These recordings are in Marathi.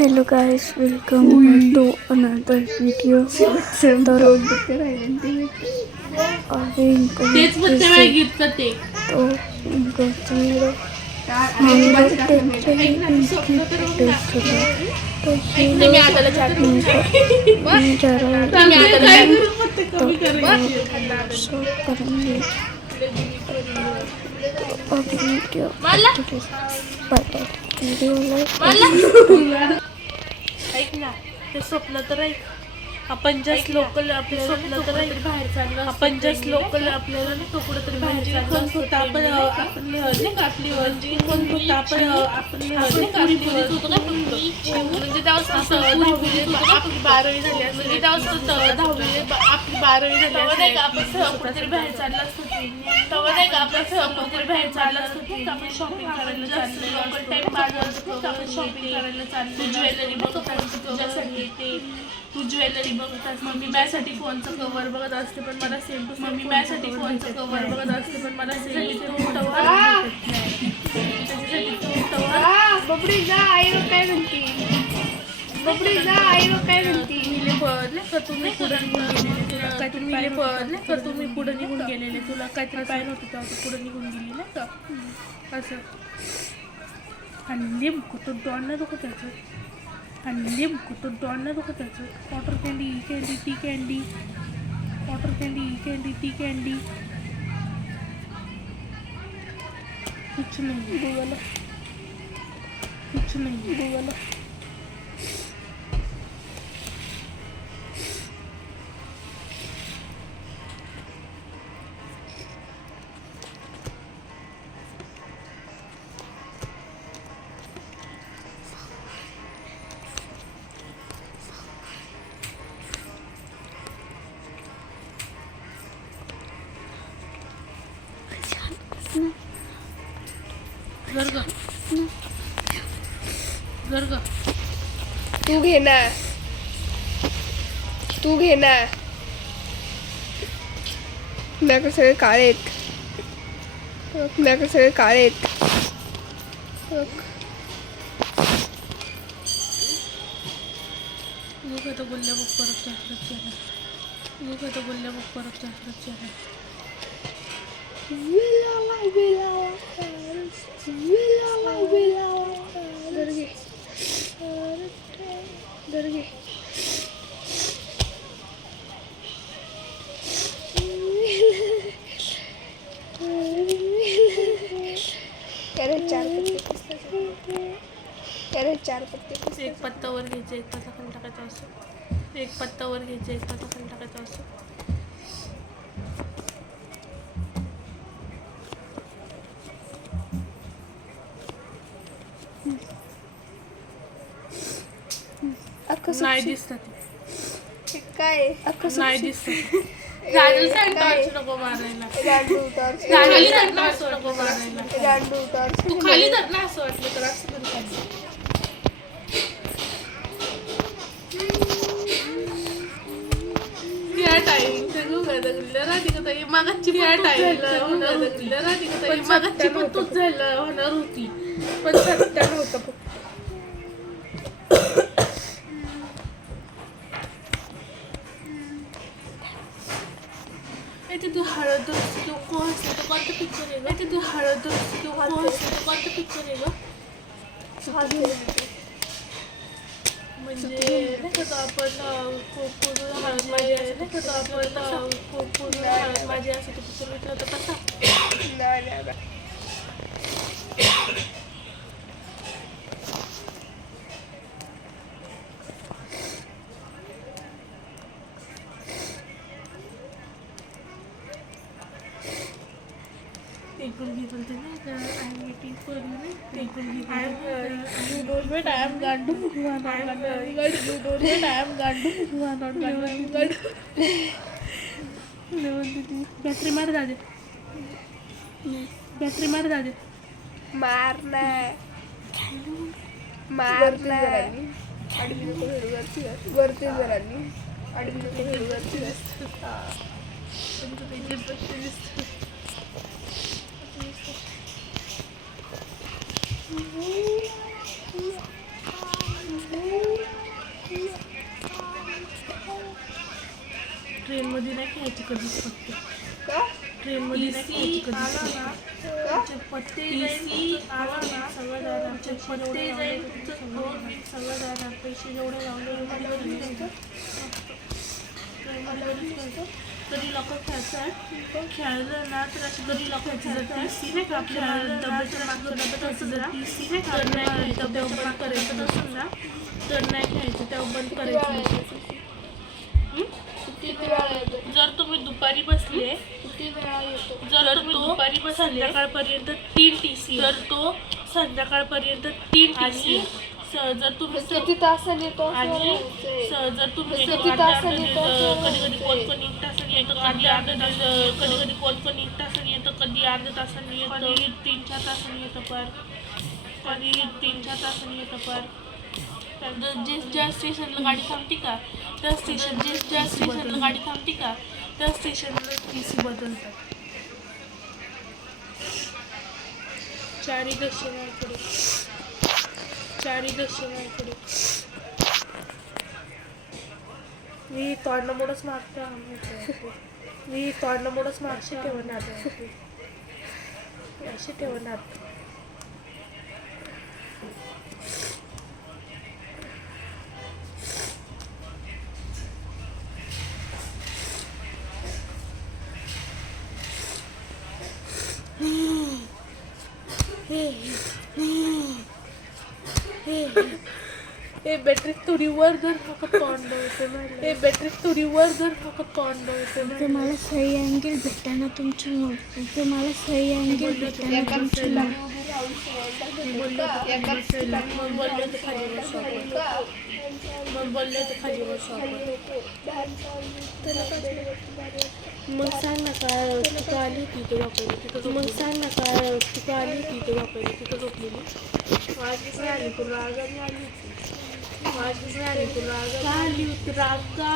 Hello guys, welcome back to another video. तर अभी इनको तो इनको मेरे देख रहे इनकी टेस्ट तो ये लोग मैं जा रहा हूँ तो शॉप करेंगे तो अभी वीडियो ऐक ना ते स्वप्न तर ऐक आपण जस्ट लोकल आपल्या स्वप्न तर ऐक बाहेर चाललो आपण जस्ट लोकल आपल्याला ना तो कुठेतरी बाहेर चाललो होता आपण नाही का आपली म्हणजे कोण होता आपण पुरी बोलत होतो ना म्हणजे तेव्हा आपली 12वी झाली म्हणजे तेव्हा 12वी झाली नाही का आपण कुठेतरी बाहेर चाललो असतो तेव्हा नाही का आपण कुठेतरी बाहेर चाललो असतो आपण शॉपिंग करायला चाललो लोकल टाइम बाजार आपण शॉपिंग करायला चाललो ज्वेलरी बघत तुझ्यासाठी ते तू ज्वेलरी बघत मम्मी माझ्यासाठी फोनचं कव्हर बघत असते पण मला सेम टू मम्मी माझ्यासाठी फोनचं कव्हर बघत असते पण मला बबडी जा आई काय म्हणती बबडी जा आई काय म्हणती मिले पडले का तुम्ही पुढे निघून गेलेले तुला काहीतरी मिले पडले का तुम्ही पुढे निघून गेलेले तुला काहीतरी पाय नव्हतं तेव्हा तू पुढे निघून गेली नाही का असं आणि नेमकं तो डॉन नको त्याचं आणि नेमकं तो डॉन नको त्याचं water candy candy T candy water candy candy T candy कुछ नहीं गूगल कुछ नहीं गूगल तू घे ना माझ्याकडे सगळे काळे आहेत माझ्याकडे सगळे काळे आहेत तो बोलल्या बघ परत बोलल्या बघ परत दर्गे चार पत्ते एक पत्ता वर घ्यायचं एक पत्ता खाली टाकायचा असं एक पत्ता वर घ्यायचं एक पत्ता खाली टाकायचा असं नाही दिसत काय नाही दिसत नको मारायला खाली नको मारायला तू खाली धर ना असं वाटलं तर असं मागाची पण तूच झालं होणार होती पण सत्या नव्हतं तू हळद कोण असतो तो कोणता पिक्चर आहे ग तू हळद कोण असतो तो कोणता पिक्चर आहे ग म्हणजे नाही का तो आपण पूर्ण हळद माझी नाही का तो आपण पूर्ण हळद माझी असं तो पिक्चर भेटला होता कसा एक मुलगी बोलते नाही का I am waiting for you नाही एक मुलगी you don't wait I am गांडू यू आर नॉट गांडू you don't wait I am गांडू यू आर नॉट गांडू बॅटरी मार दादे बॅटरी मार दादे मारना वरती जरांनी मध्ये नाही खायची कधीच फक्त. का? ट्रेन मध्ये नाही खायची कधीच का? पत्ते आला ना सगळं जाणार. पत्ते जाईल सगळं जाणार. पैसे जेवढे लावले कधी लोक खेळतात खेळलं ना तर अशी कधी लोक सी नाही का आपल्या डब्याच्या मागं असं जर सी नाही का आपल्या डब्या करायचं असेल ना तर नाही खायचं, तेव्हा बंद करायचं. किती वेळा येतो? जर तुम्ही दुपारी बसले किती वेळा येतो? जर तुम्ही दुपारी बसले संध्याकाळपर्यंत 3 TC तर तो संध्याकाळपर्यंत 3 TC जर तुम्ही किती तासांनी येतो? आणि जर तुम्ही किती तासांनी येतो? कधी कधी कोण 1 तासांनी येतं, कधी अर्ध्या तास, कधी कधी कोण 1 तासांनी येतं, कधी अर्ध्या तासांनी येतं, कधी 3-4 तासांनी येतं, कधी 3-4 तासांनी येतं. ज्या स्टेशनला गाडी थांबते का त्या स्टेशनला गाडी थांबते का त्या स्टेशनला TC बदलतात. चारी दक्षिणाकडे मी तोंड मोडच मागते ठेवणार असे ठेवणार. हे बॅटरी थोडी वर जर फक्त तोंड होते. ते मला सही अँगल भेटताना तुमची ते मला सही अँगल भेटताना तुमची बोलले तर खाली बसू मग सांग ना काय तू आली होती इथे वापरली तिथं. मग सांग ना काय तू आली होती इथे वापरली तिथं झोपलेली. आज कसं आली तू रागाने आली होती. आली होती राग का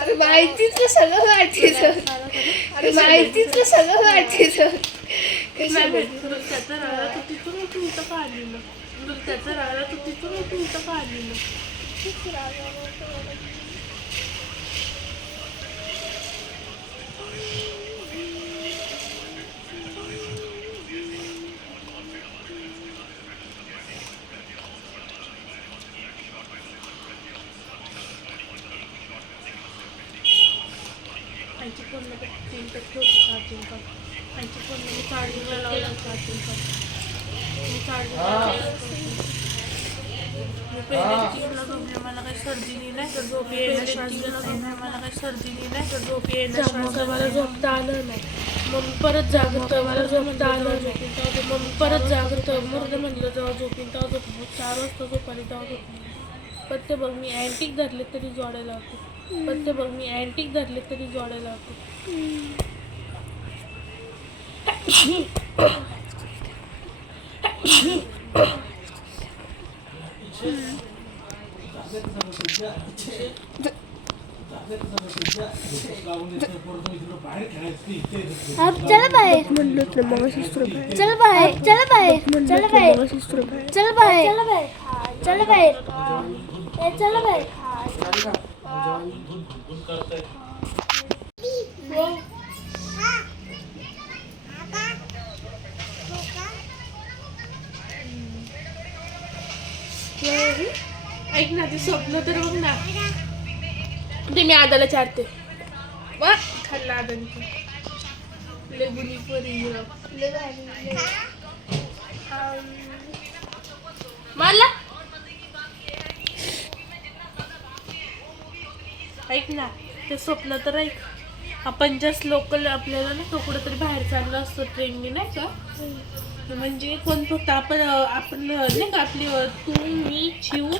अरे माहितीच सगळं माहितीचं. त्याचा राहिला तू तिथून उलट का आलेलं. आईची फोनमध्ये 3% होतं चार्जिंग का. आईची फोनमध्ये चार्जिंगला लावलं चार्जिंग का. मी पहिले टीमला झोपले मला काही सर्दी नाही तर झोप येण्याशिवाय मला झोपता आलं नाही. मग परत जागत मला झोपता आलं नाही. मग परत जागत मुर्द म्हणलं जेव्हा झोपीन तेव्हा झोप 4 वाजता झोपाली तेव्हा झोपली. पण ते बघ मी अँटिक धरले तरी जोडायला होते. चला बाहेर म्हणलं तर मग शिस्त्र बाहेर. चल बाहेर ऐक ना ते स्वप्न तर बघ ना ते मी आदाला चारते वा खाल्ला आदानी लेगुनी परी मारला. ऐक ना ते स्वप्न तर ऐक आपण जस्ट लोकल आपल्याला ना तो कुठेतरी बाहेर चाललो असतो ट्रेनने नाही का. म्हणजे कोण फक्त आपण नाही का आपली तू मी चिव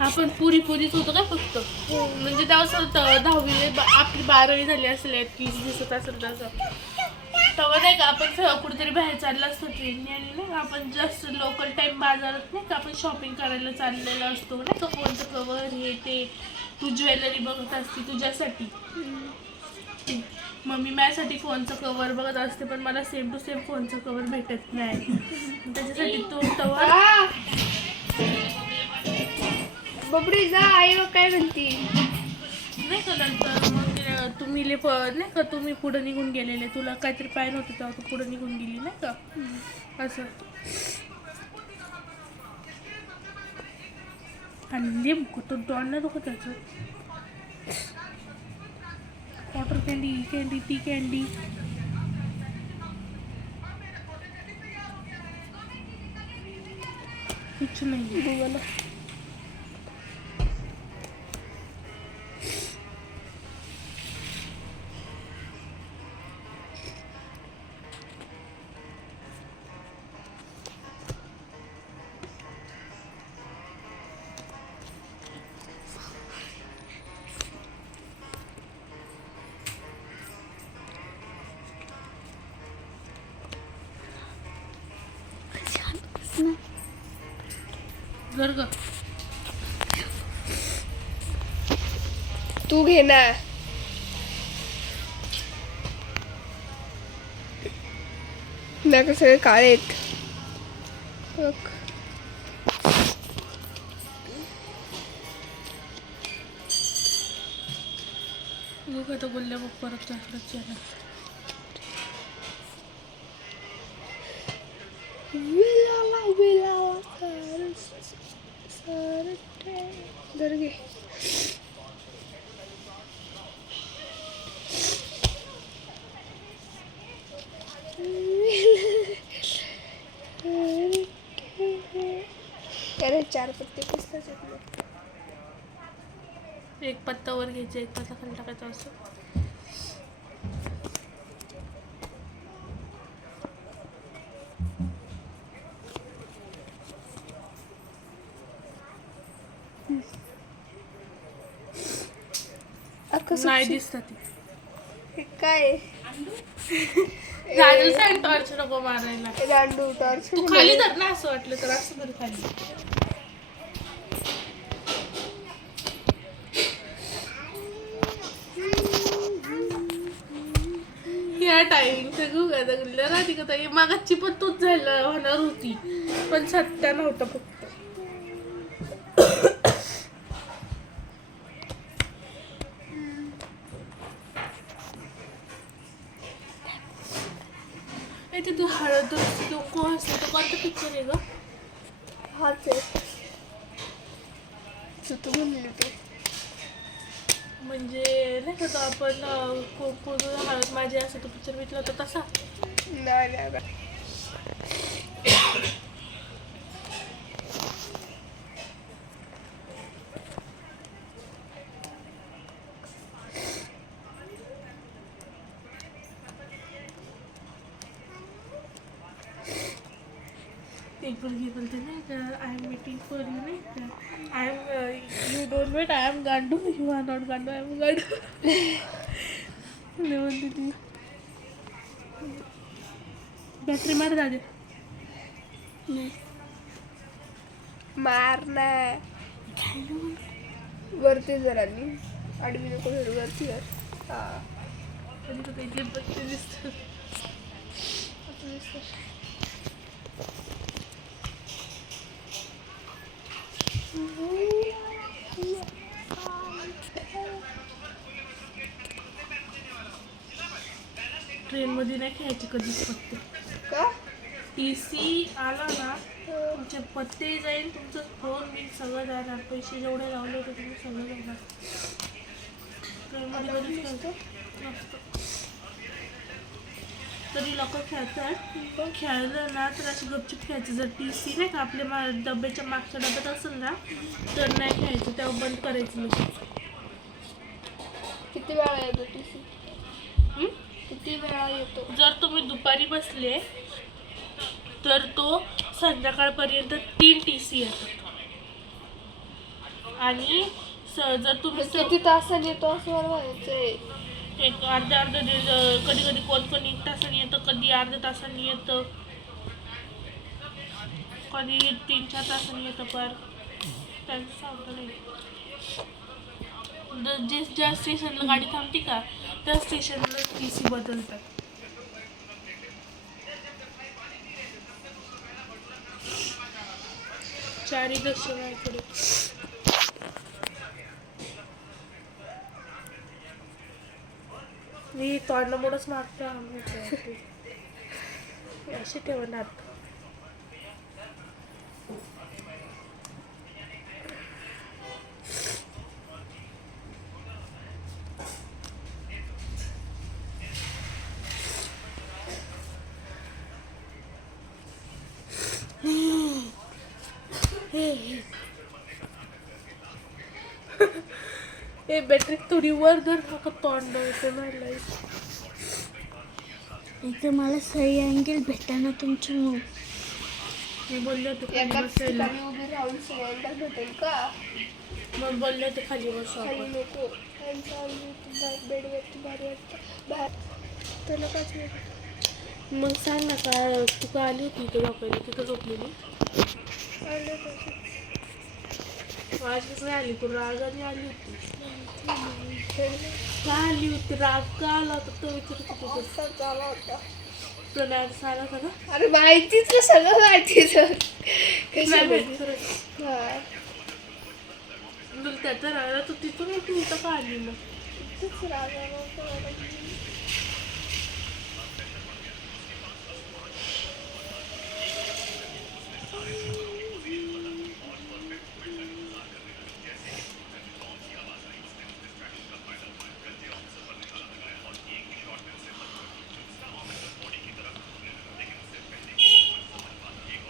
आपण पुरीच होतो का फक्त. म्हणजे तेव्हा असं 10वी आपली 12वी झाली असेल ॲटलिस्ट दिसत असेल तसं. तेव्हा नाही का आपण कुठेतरी बाहेर चाललं असतो ट्रेनने आणि नाही का आपण जस्ट लोकल टाईम बाजारात नाही का आपण शॉपिंग करायला चाललेलो असतो नाही का. फोनचं कवर हे ते तू ज्वेलरी बघत असते तुझ्यासाठी. मग मी माझ्यासाठी फोनचं कवर बघत असते पण मला सेम टू सेम फोनचं कवर भेटत नाही. त्याच्यासाठी तू तेव्हा बबडी जा, आई बघ काय म्हणती. नाही का नंतर मग तुम्ही नाही का तुम्ही पुढे निघून गेलेले, तुला काहीतरी पाय नव्हतं तेव्हा तू पुढे निघून गेली नाही का असं. आणि लिंब तो डॉन नाही दुखत त्याचं. वॉटर कॅन्डी, ही कॅन्डी, ती कॅन्डी. कुछ नाही गुगल घर ग. तू घे ना. नाही सगळे काळे आहेत बघ. बघ आता बोलल्या बघ परत चॉकलेटची आहे. विलावा जर घे. अरे 4 पत्ते कसं एक पत्ता वर घ्यायचा, एक पत्ता खाली टाकायचा असं. नाही दिसत हे काय गाजल सांग टॉर्च नको मारायला. रांडू टॉर्च तू खाली धर ना, असं वाटलं तर असं तर खाली. या टायमिंग सगळं गाजलं राधिका ताई. मागाची पण तूच झालं होणार होती पण सत्या नव्हता फक्त. तू हळद डोको असतो तो कोणता पिक्चर आहे ग? हाच आहे तू म्हणली तू. म्हणजे नाही का तो आपण पूर्ण हळद माझी असं तो पिक्चर भेटला होता तसा. नाही एक मुलगी बोलते नाही का, I am waiting for you नाही का, I am you don't wait, I am गांडू, यू आर नॉट गांडू, आय एम गांडू. बोलते ती. बॅटरी मार दादे. मार ना वरती जरा आडवी नको वरती वर. हा दिसत. ट्रेन मध्ये नाही खेळायची कधीच पत्ते. का टीसी आला ना तुमचे पत्ते जाईल, तुमचं फोन बिल सगळं जाणार, पैसे जेवढे लावले होते तुम्ही सगळं जाणार. ट्रेनमध्ये कधीच खेळतो नसतं. तरी लोक खेळतात. खेळलं ना तर अशी गपचूप खेळायचं. जर टीसी नाही का आपल्या डब्याच्या मागच्या डब्यात असेल ना तर नाही खेळायचं, तेव्हा बंद करायचं लगेच. किती वेळा येतो टीसी? किती वेळा येतो? जर तुम्ही दुपारी बसले तर तो संध्याकाळपर्यंत 3 टीसी येतात. आणि जर तुम्ही किती तासाने येतो असं मला म्हणायचंय. एक अर्ध्या कधी कधी कोण 1 तासाने येतं, कधी अर्ध्या तासाने येतं, कधी 3-4 तासाने येतं. पर त्यांचं सांगतो नाही. ज्या स्टेशनला गाडी थांबते का त्या स्टेशनला टीसी बदलतात. चारी दक्षिणाकडे मी तोंडामुळेच मागतो अशी ठेवणार. हे बॅटरी थोडी वर धर का तोंड येतो ना लाईट. इथं मला सही अँगल भेटताना तुमच्यामुळे. मी बोलले होते खाली एका बसायला. ठिकाणी उभी राहून सगळ्यांना भेटेल का? मग बोलले होते खाली बसू खाली आपण. नको. बेडवरती भारी वाटतं. बाहेर त्याला काच भेटेल. मग सांग ना काय तू का आली होती इथे झोपायला? तिथं झोपलेली आलं कसं? आज नाही आली तू रागाने आली होती. का आली होती? राग का आला होता तो विचारत होती. असाच झाला होता. तुला मॅच आला होता का? अरे माहितीच ना, सगळं माहितीच. नाही माहिती खरंच. हा तुला त्याचा राहिला तू तिथून तू इथं का आली मग? खूप राग आला होता मला.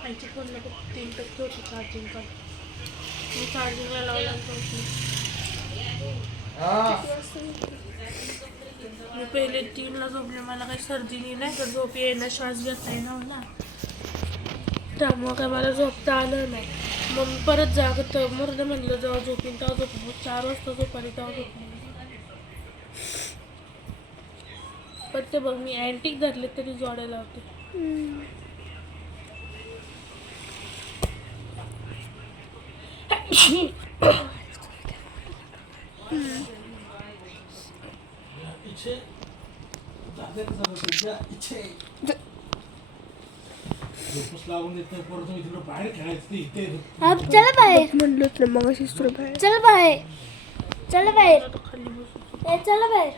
आईची फोनला फक्त 3% होती चार्जिंग का. मी चार्जिंगला लावला होती. मी पहिले 3ला झोपले. मला काही सर्दी नाही तर झोप येणं, श्वास घेता येणार ना, त्यामुळं काय मला झोपता आलं नाही. मग मी परत जागत मरलं म्हणलं जेव्हा झोपीन तेव्हा झोपून. 4 वाजता झोपाली तेव्हा झोपली. पण ते बघ मी अँटिक धरले तरी जोडायला होते. अब चला बाहेर. म्हणलं ना मग अशीच तुला बाहेर. चला बाहेर. चला बाहेर. आता खाली बसू. चला बाहेर.